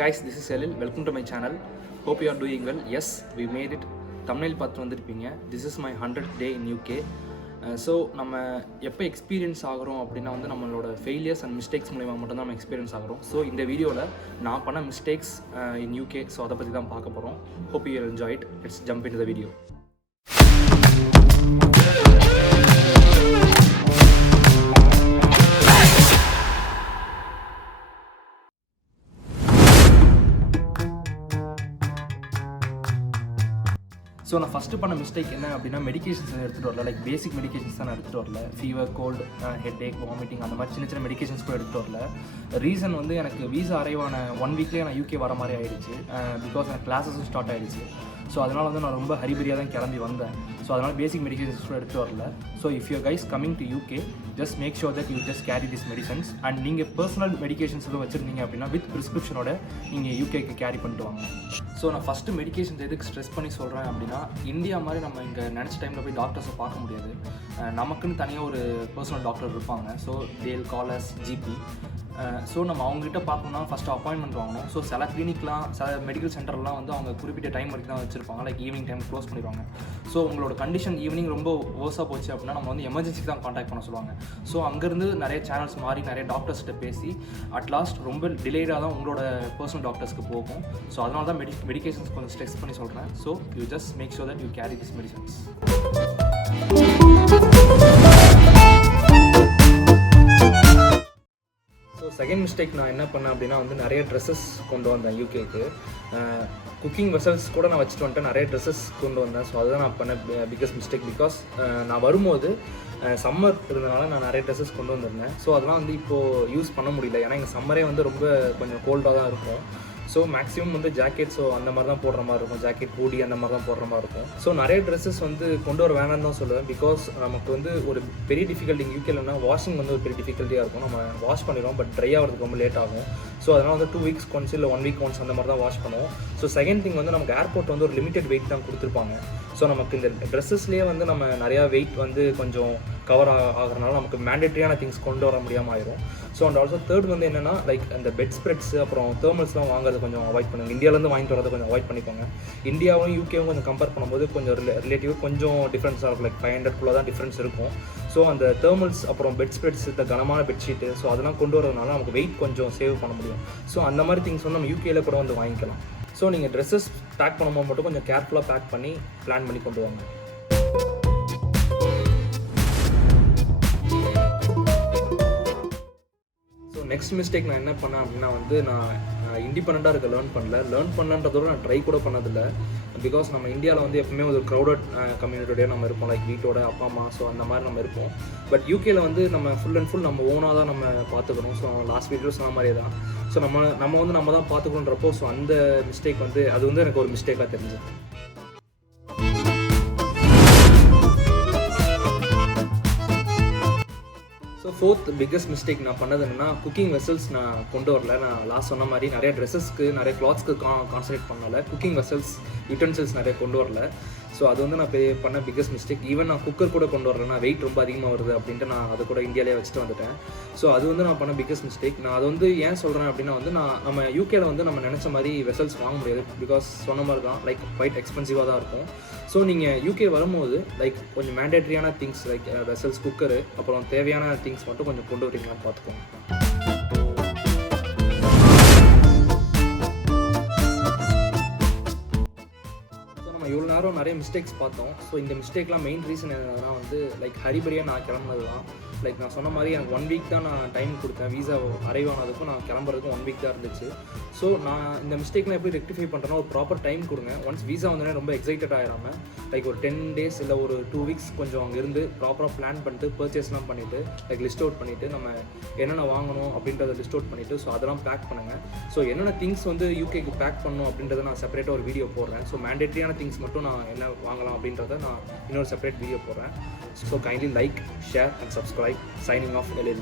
guys, this is Ezhil. Welcome to my channel. Hope you are doing well. Yes, we made it. Thumbnail பார்த்து வந்திருப்பீங்க. This is my 100th day in UK. So நம்ம எப்போ experience ஆகிறோம் அப்படின்னா வந்து நம்மளோட failures and mistakes மூலிமா மட்டும்தான் நம்ம எக்ஸ்பீரியன்ஸ் ஆகிறோம். ஸோ இந்த வீடியோவில் நான் பண்ண மிஸ்டேக்ஸ் இன் யூகே, ஸோ அதை பற்றி தான் பார்க்க போகிறோம். Hope you enjoy it. Let's jump in the video. So நான் ஃபஸ்ட்டு பண்ண மிஸ்டேக் என்ன அப்படின்னா மெடிக்கேஷன்ஸ் எடுத்துகிட்டு வரல. லைக் பேசிக் மெடிக்கேஷன்ஸ் தான் நான் எடுத்துகிட்டு வரல. ஃபீவர், கோல்டு, ஹெட் ஏக், வாமிட்டிங் அந்த மாதிரி சின்ன மெடிக்கேஷன்ஸ் கூட எடுத்துகிட்டு வரல. ரீசன் வந்து எனக்கு வீசா அரைவான 1 வீக்லேயே நான் யூகே வர மாதிரி ஆகிடுச்சு. பிகாஸ் எனக்கு கிளாஸஸும் ஸ்டார்ட் ஆகிடுச்சு. ஸோ அதனால் வந்து நான் ரொம்ப ஹரிபரியாக தான் கிளம்பி வந்தேன். ஸோ அதனால் பேசிக் மெடிக்கேஷன்ஸ் கூட எடுத்து வரல. So if you guys coming to UK, just make sure that you just carry this medicines. And நீங்கள் பர்சனல் மெடிக்கேஷன்ஸ் எதுவும் வச்சுருந்தீங்க அப்படின்னா வித் ப்ரிஸ்கிரிப்ஷனோட நீங்கள் யூகேக்கு கேரி பண்ணிட்டு வாங்க. ஸோ நான் ஃபஸ்ட்டு மெடிக்கேஷன்ஸ் எதுக்கு ஸ்ட்ரெஸ் பண்ணி சொல்கிறேன் அப்படின்னா, இந்தியா மாதிரி நம்ம இங்கே நினச்ச டைமில் போய் டாக்டர்ஸை பார்க்க முடியாது. நமக்குன்னு தனியாக ஒரு பர்சனல் டாக்டர் இருப்பாங்க. ஸோ தேல் கால் அஸ் ஜிபி. ஸோ நம்ம அவங்ககிட்ட பார்க்கணுன்னா ஃபஸ்ட்டு அப்பாயின்மெண்ட் வாங்கணும். ஸோ சில கிளினிக்லாம், சில மெடிக்கல் சென்டர்லாம் வந்து அவங்க குறிப்பிட்ட டைம் வரைக்கும் தான் வச்சுருப்பாங்க. லைக் ஈவினிங் டைம் க்ளோஸ் பண்ணிடுவாங்க. ஸோ உங்களோட கண்டிஷன் ஈவினிங் ரொம்ப ஓர்ஸாக போச்சு அப்படின்னா நம்ம வந்து எமர்ஜென்சிக்கு தான் காண்டாக்ட் பண்ண சொல்லுவாங்க. ஸோ அங்கேருந்து நிறைய சேனல்ஸ் மாறி நிறைய டாக்டர்ஸ்கிட்ட பேசி அட்லாஸ்ட் ரொம்ப டிலேடாக தான் உங்களோட பர்சனல் டாக்டர்ஸ்க்கு போகும். ஸோ அதனால தான் மெடிக்கேஷன்ஸ் கொஞ்சம் ஸ்ட்ரெஸ் பண்ணி சொல்கிறேன். So you just make sure that you carry this medicines. Second mistake நான் என்ன பண்ணேன் அப்படின்னா வந்து நிறைய ட்ரெஸ்ஸஸ் கொண்டு வந்தேன் யூகேக்கு. குக்கிங் வெசல்ஸ் கூட நான் வச்சுட்டு வந்துட்டேன், நிறைய ட்ரெஸ்ஸஸ் கொண்டு வந்தேன். ஸோ அதுதான் நான் பண்ண பிக்கஸ்ட் மிஸ்டேக். பிகாஸ் நான் வரும்போது சம்மர் இருந்தனால நான் நிறைய ட்ரெஸ்ஸஸ் கொண்டு வந்திருந்தேன். ஸோ அதெல்லாம் வந்து இப்போது யூஸ் பண்ண முடியல. ஏன்னா எங்கள் சம்மரே வந்து ரொம்ப கொஞ்சம் கோல்டாக தான் இருக்கும். ஸோ மேக்ஸிமம் வந்து ஜாக்கெட், ஸோ அந்த மாதிரி தான் போடுற மாதிரி இருக்கும். ஜாக்கெட், ஹூடி அந்த மாதிரி தான் போடுற மாதிரி இருக்கும். ஸோ நிறைய ட்ரெஸ்ஸஸ் வந்து கொண்டு வர வேணான்னு தான் சொல்லுவேன். பிகாஸ் நமக்கு வந்து ஒரு பெரிய டிஃபிகல்ட்டி யூகேலன்னா வாஷிங் வந்து ஒரு பெரிய டிஃபிகல்ட்டியாக இருக்கும். நம்ம வாஷ் பண்ணிடுவோம், பட் ட்ரை ஆகிறதுக்கு ரொம்ப லேட் ஆகும். ஸோ அதனால் வந்து 2 வீக்ஸ் ஒன்ஸ் இல்லை 1 வீக் ஒன்ஸ் அந்த மாதிரி தான் வாஷ் பண்ணுவோம். ஸோ செகண்ட் திங் வந்து நமக்கு ஏர்போர்ட் வந்து ஒரு லிமிடெட் வெயிட் தான் கொடுத்துருப்பாங்க. ஸோ நமக்கு இந்த ட்ரெஸ்ஸஸ்லேயே வந்து நம்ம நிறையா வெயிட் வந்து கொஞ்சம் கவர் ஆகிறனால நமக்கு மேண்டேட்ரியான திங்ஸ் கொண்டு வர முடியாமல் ஆயிரும். ஸோ அண்ட் ஆல்சோ தேர்ட் வந்து என்னென்னா, லைக் அந்த பெட் ஸ்ப்ரெட்ஸ் அப்புறம் தேர்மல்ஸ்லாம் வாங்குறது கொஞ்சம் அவாய்ட் பண்ணுங்க. இந்தியாவிலேருந்து வாங்கிட்டு வரதை கொஞ்சம் அவாய்ட் பண்ணிக்கோங்க. இந்தியாவும் யூகேவும் கொஞ்சம் கம்பேர் பண்ணும்போது கொஞ்சம் ரிலேட்டிவ் கொஞ்சம் டிஃப்ரென்ஸாக இருக்கும். லைக் 500 தான் டிஃப்ரென்ஸ் இருக்கும். ஸோ அந்த தேர்மல்ஸ் அப்புறம் பெட் ஸ்ப்ரெட்ஸ், இந்த கனமான பெட்ஷீட்டு, ஸோ அதெல்லாம் கொண்டு வரதுனால நமக்கு வெயிட் கொஞ்சம் சேவ் பண்ண முடியும். ஸோ அந்த மாதிரி திங்ஸ் வந்து நம்ம யூகேயில் கூட வந்து வாங்கிக்கலாம். ஸோ நீங்கள் ட்ரெஸ்ஸஸ் பேக் பண்ணும்போது மட்டும் கொஞ்சம் கேர்ஃபுல்லாக பேக் பண்ணி பிளான் பண்ணி கொண்டு வாங்க. நெக்ஸ்ட் மிஸ்டேக் நான் என்ன பண்ணேன் அப்படின்னா வந்து நான் இண்டிபெண்ட்டாக இருக்க லேர்ன் பண்ணலன்றதோட நான் ட்ரை கூட பண்ணதில்லை. பிகாஸ் நம்ம இந்தியாவில் வந்து எப்பவுமே ஒரு க்ரௌடட் கம்யூனிட்டியோடய நம்ம இருப்போம். லைக் வீட்டோட அப்பா அம்மா, ஸோ அந்த மாதிரி நம்ம இருப்போம். பட் யூகேல வந்து நம்ம ஃபுல் அண்ட் ஃபுல் நம்ம ஓனாக தான் நம்ம பார்த்துக்கணும். ஸோ லாஸ்ட் வீடியோ சொன்ன மாதிரியே தான். ஸோ நம்ம தான் பார்த்துக்கணுன்றப்போ, ஸோ அந்த மிஸ்டேக் வந்து அது வந்து எனக்கு ஒரு மிஸ்டேக்காக தெரிஞ்சது. ஸோ ஃபோர்த் பிக்கஸ்ட் மிஸ்டேக் நான் பண்ணது என்னென்னா, குக்கிங் வெசல்ஸ் நான் கொண்டு வரல. நான் லாஸ்ட் சொன்ன மாதிரி நிறைய ட்ரெஸ்ஸஸ்க்கு, நிறைய கிளாத்ஸ்க்கு கான்சன்ட்ரேட் பண்ணல. குக்கிங் வெசல்ஸ், யூட்டன்சில்ஸ் நிறைய கொண்டு வரல. ஸோ அது வந்து நான் பண்ண பிக்கஸ்ட் மிஸ்டேக். ஈவன் நான் குக்கர் கூட கொண்டு வரல. நான் வெயிட் ரொம்ப அதிகமாக வருது அப்படின்ட்டு நான் அதை கூட இந்தியாவிலே வச்சுட்டு வந்துட்டேன். ஸோ அது வந்து நான் பண்ண பிக்கஸ்ட் மிஸ்டேக். நான் அது வந்து ஏன் சொல்கிறேன் அப்படின்னா வந்து நம்ம யூகேல வந்து நம்ம நினச்ச மாதிரி வெசல்ஸ் வாங்க முடியாது. பிகாஸ் சொன்ன மாதிரி தான் லைக் குவைட் எக்ஸ்பென்சிவாக தான் இருக்கும். ஸோ நீங்கள் யூகே வரும்போது லைக் கொஞ்சம் மேண்டேட்ரியான திங்ஸ் லைக் வெசல்ஸ், குக்கரு, அப்புறம் தேவையான திங்ஸ் மட்டும் கொஞ்சம் கொண்டு வரீங்களான்னு பார்த்துக்கோங்க. இவ்வளோ நேரம் நிறைய மிஸ்டேக்ஸ் பார்த்தோம். ஸோ இந்த மிஸ்டேக்லாம் மெயின் ரீசன் என்னன்னா வந்து லைக் ஹரிபரியாக நான் கிளம்புனது தான். லைக் நான் சொன்ன மாதிரி எனக்கு 1 வீக் தான் நான் டைம் கொடுத்தேன். வீசா அரைவ் ஆனதுக்கும் நான் கிளம்புறதுக்கும் 1 வீக் தான் இருந்துச்சு. ஸோ நான் இந்த மிஸ்டேக்லாம் எப்படி ரெக்டிஃபை பண்ணுறேன்னா, ஒரு ப்ராப்பர் டைம் கொடுங்க. ஒன்ஸ் வீசா வந்தோடனே ரொம்ப எக்ஸைட்டட் ஆகிடாமல் லைக் ஒரு 10 days இல்லை ஒரு 2 வீக்ஸ் கொஞ்சம் அங்கே இருந்து ப்ராப்பராக பிளான் பண்ணிட்டு பர்ச்சேஸ்லாம் பண்ணிவிட்டு லைக் லிஸ்ட் அவுட் பண்ணிவிட்டு நம்ம என்னென்ன வாங்கணும் அப்படின்றத லிஸ்ட் அவுட் பண்ணிவிட்டு ஸோ அதெல்லாம் பேக் பண்ணுங்கள். ஸோ என்னென்ன திங்ஸ் வந்து யூகேக்கு பேக் பண்ணணும் அப்படின்றத நான் செப்பரேட்டாக ஒரு வீடியோ போடுறேன். ஸோ மேண்டேட்ரியான திங்ஸ் மட்டும் நான் என்ன வாங்கலாம் அப்படின்றத நான் இன்னொரு செப்பரேட் வீடியோ போடுறேன். So kindly like, share and subscribe. Signing off, Ezhil.